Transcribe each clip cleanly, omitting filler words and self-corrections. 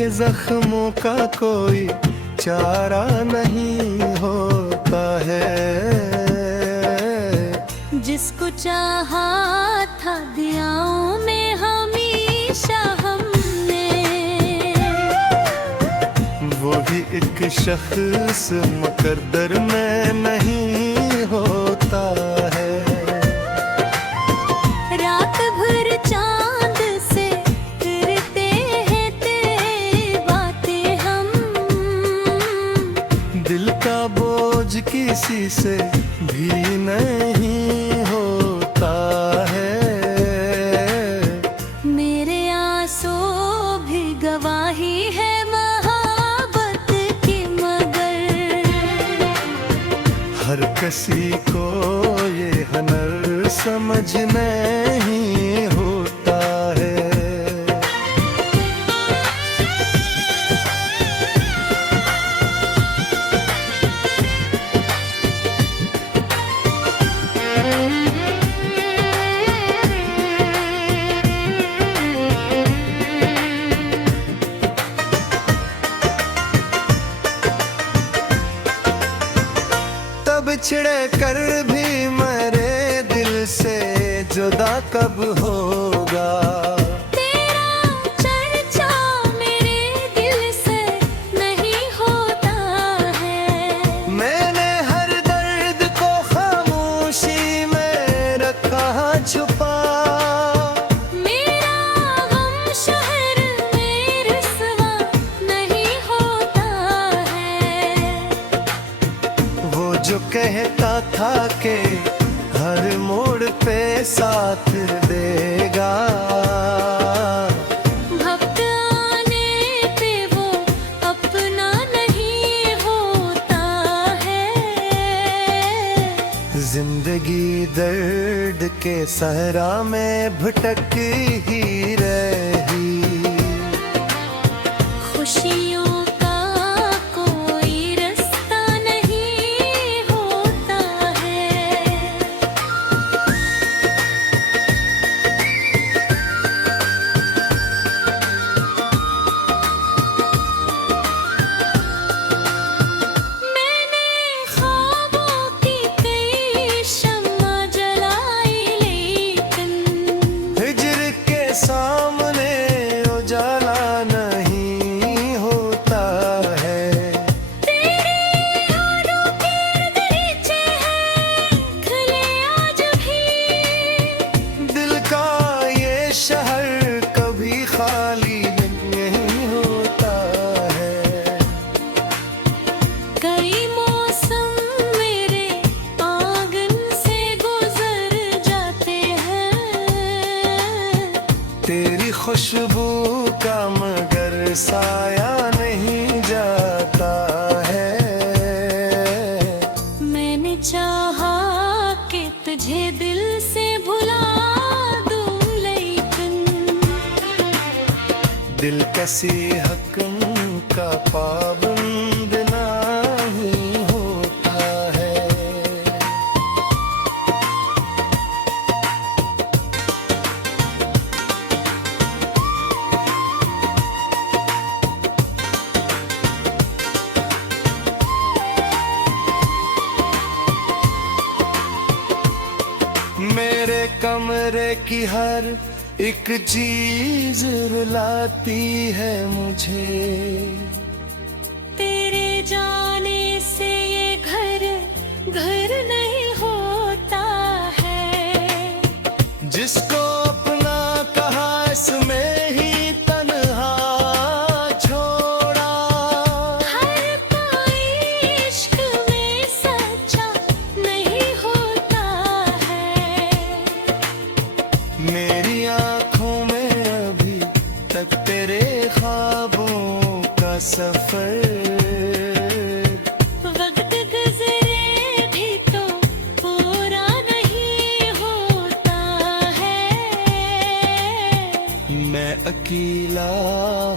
के जख्मों का कोई चारा नहीं होता है। जिसको चाहा था दियाओं में हमेशा हमने, वो भी एक शख्स मुकद्दर में नहीं होता है। रात भर चांद से करते हैं तेरी बातें हम, दिल का बोझ किसी से भी नहीं होता है। मेरे आंसू भी गवाही है मोहब्बत की, मगर हर किसी को ये हुनर समझ नहीं होता है। बिछड़े कर भी मेरे दिल से जुदा कब होगा। तेरा चर्चा मेरे दिल से नहीं होता है। मैंने हर दर्द को खामोशी में रखा छुपा। मेरा गम शहर में रुसवा नहीं होता है। वो जो कहता था कि हर मोड़ पे साथ देगा, वक्त आने पे वो अपना नहीं होता है। जिंदगी दर्द के सहरा में भटक ही रही। खुशियों का कोई रास्ता नहीं होता है। मैंने ख्वाबों की कई शम्मा जलाई, लेकिन हिजर के सामने उजाला नहीं होता है। तेरे होठों के दरीचे हैं खुले आज भी। दिल का ये शहर कभी खाली नहीं होता है। कई मौसम मेरे आंगन से गुजर जाते हैं। तेरी खुशबू का मगर साया नहीं जाता है। मैंने चाहा कि तुझे दिल से भुला दूं, लेकिन दिल किसी हकम का पाबंद नहीं होता है। मेरे कमरे की हर एक चीज रुलाती है मुझे। तेरे जाने से ये घर घर नहीं होता है। जिसको अपना कहा इसमें ही तन्हा छोड़ा। हर कोई इश्क में सच्चा नहीं होता है। मेरी आंखों में अभी तक तेरे ख्वाबों का सफर। वक्त गुजरे भी तो पूरा नहीं होता है। मैं अकेला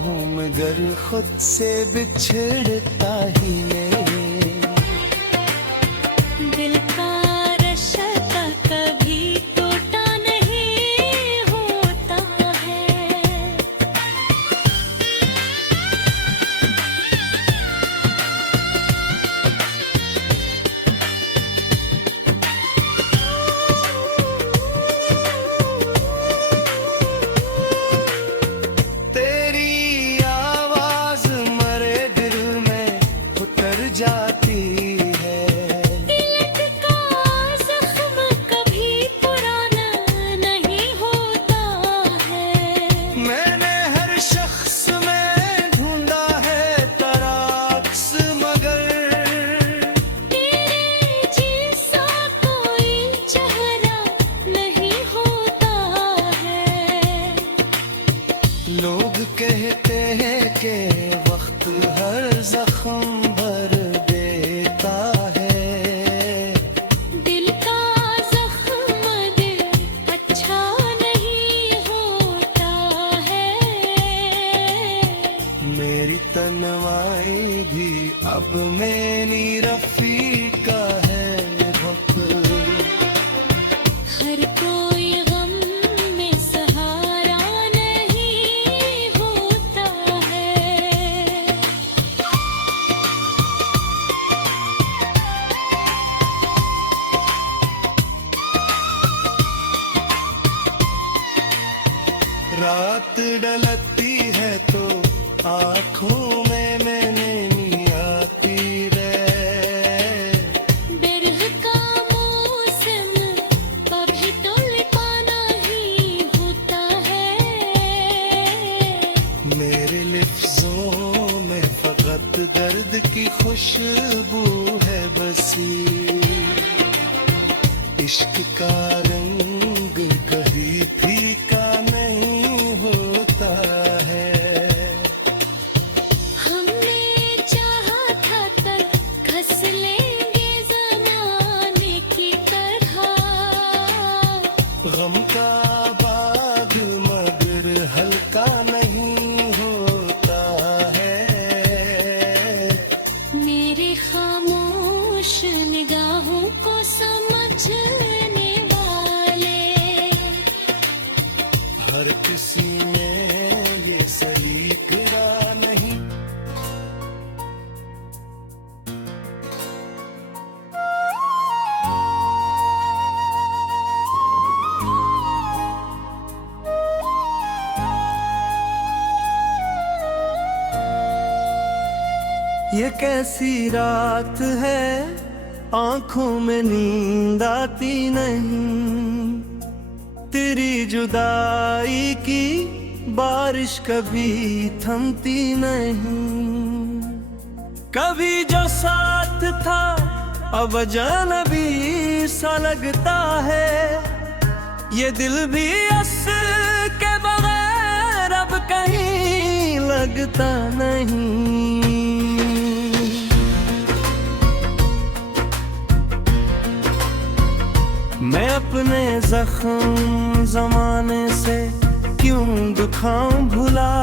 हूँ मगर खुद से बिछड़ता ही नहीं। दिल का रिश्ता कभी टूटा नहीं होता है। वक्त हर जख्म भर देता है। दिल का जख्म दिल अच्छा नहीं होता है। मेरी तन्वाई भी अब मेरी रफीका है वक्त। हर कोई गम में सहारा नहीं होता है। रात डलती है तो आँखों में मैंने आती रे। बिरह का मौसम कभी टलकाना ही होता है। मेरे लिफ्ज़ों में फकत दर्द की खुशबू है बसी। इश्क का रंग कभी फीका नहीं होता है। हमने चाहा था तब घस लेंगे ज़माने की तरह। गम का बाग मगर हल्का नहीं होता है। मेरे खामोश निगाहों को समझने वाले हर किसी में ये सलीका नहीं। ये कैसी रात है, आंखों में नींद आती नहीं। तेरी जुदाई की बारिश कभी थमती नहीं। कभी जो साथ था अब अजनबी सा लगता है। ये दिल भी असर के बगैर अब कहीं लगता नहीं। मैं अपने जख्म जमाने से क्यों दुखाऊं भुला।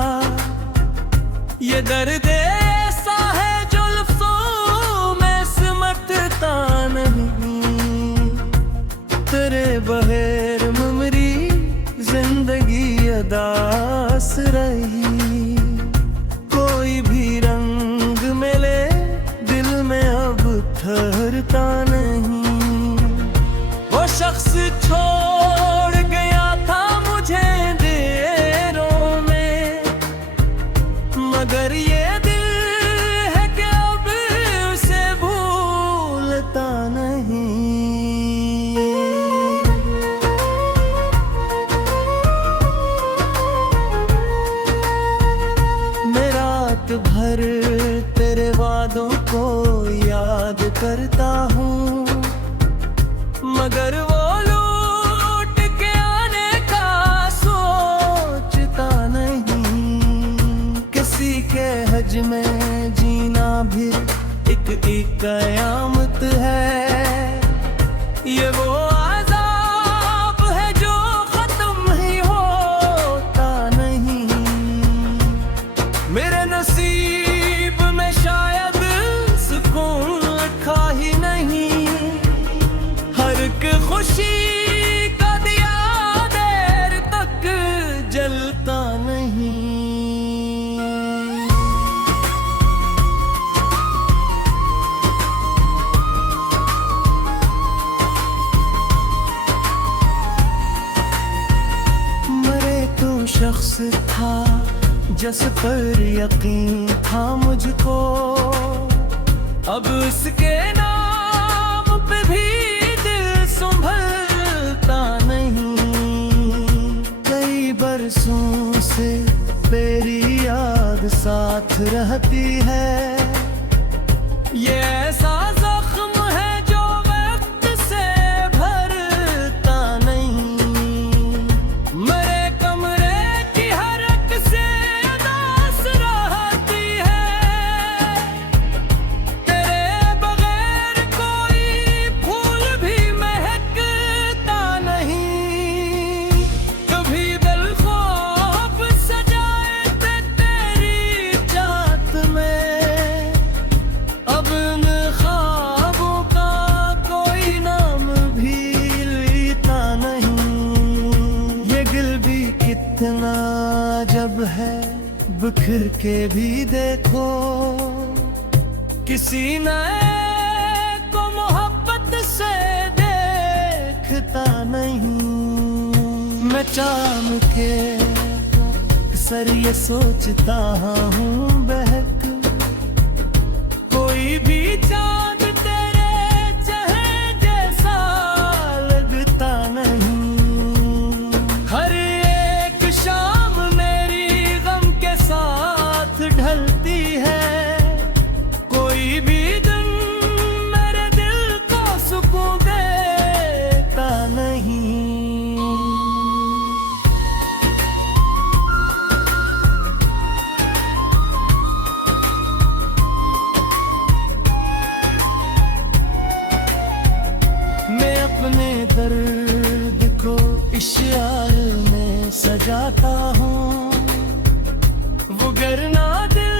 ये दर्द ऐसा है जो लफ्ज़ों में सिमटता नहीं। तेरे बगैर मेरी जिंदगी अदास रही। कोई भी रंग मिले दिल में अब ठहरता नहीं। वो शख्स छोड़ गया था मुझे देरों में, मगर ये दिल है कि अब उसे भूलता नहीं। मैं रात भर तेरे वादों को याद करता हूँ, मगर वो लौट के आने का सोचता नहीं। किसी के हज में जीना भी एक कयामत है। ये वो अज़ाब है जो खत्म ही होता नहीं। मेरे नसीब में शायद सुकून लिखा ही नहीं। हर एक खुशी का दिया देर तक जलता नहीं। मरे तो शख्स था जिस पर यकीन था मुझको। अब उसके नाम पे भी संभलता नहीं। कई बरसों से तेरी याद साथ रहती है। ये ऐसा जख्म है जो वक्त से भरता नहीं। मेरे कमरे की हरक से उदास राहत बिखर के भी देखो, किसी नए को मोहब्बत से देखता नहीं। मैं चाम के अक्सर ये सोचता हूँ बहक, कोई भी चांद तेरे चेहरे जैसा लगता नहीं। हर एक शाम मेरी गम के साथ ढलती है, कोई भी दिन मेरे दिल को सुकून देता नहीं। मैं अपने दर्द को इश्यार में सजाता हूँ, वो गिरना दिल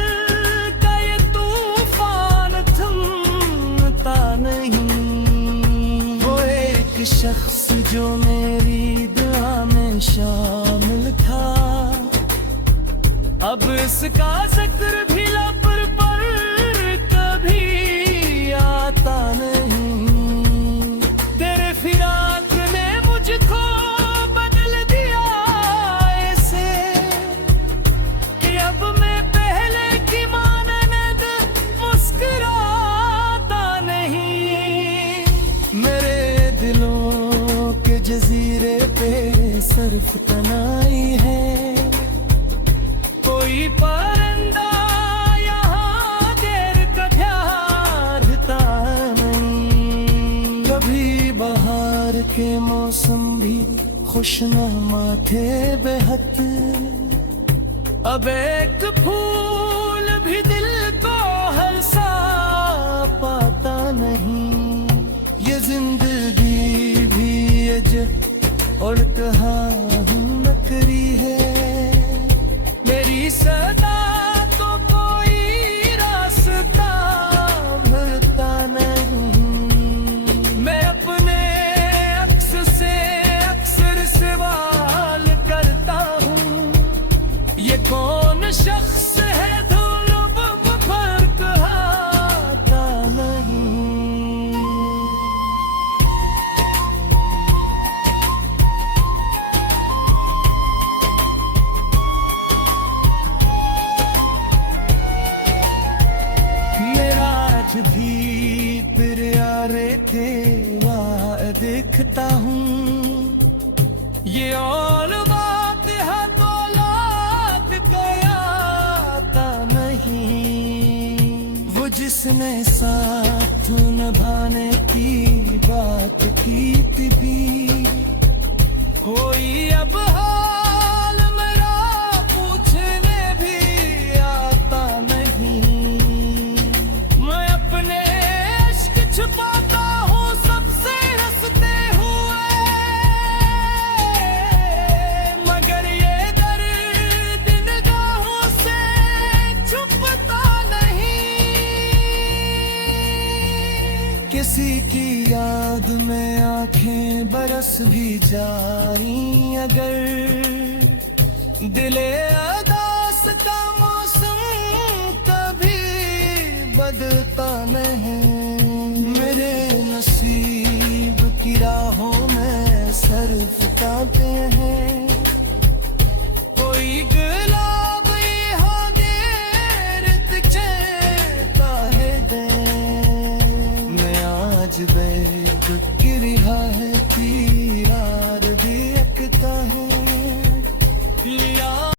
का ये तूफान थमता नहीं। वो एक शख्स जो मेरी दुआ में शामिल था, अब इसका जिक्र भी लब पर कभी आता नहीं। फिराक ने मुझको बदल दिया ऐसे कि अब मैं पहले की मानद मुस्कुराता नहीं। मेरे दिलों के जजीरे पे सिर्फ तनाई है, कोई परिंदा यहाँ देर का ठहरता नहीं। कभी बहार के मौसम भी खुशनुमा थे बेहद, अब एक फूल भी दिल को हंसा पाता नहीं। ये जिंदगी भी अजब और कहानी नकरी है, मेरी सदा तो कोई रास्ता भरता नहीं। मैं अपने अक्स से अक्सर सवाल करता हूँ, ये कौन शख्स है धूलों पर फर्क आता नहीं। मेरा आज भी फिर यारे थे वहाँ देखता हूँ, ये और बात है तो लात गयाता नहीं। वो जिसने साथ निभाने की बात की थी, कोई अब हाल मेरा पूछने भी आता नहीं। मैं अपने इश्क छुपाता हूँ सबसे हंसते हुए, मगर ये दर्द निगाहों से छुपता नहीं। किसी की याद में आंखें बरस भी जाई अगर, दिले अदास का मौसम कभी बदलता नहीं। मेरे नसीब की राहों में सर्फ कांटे हैं,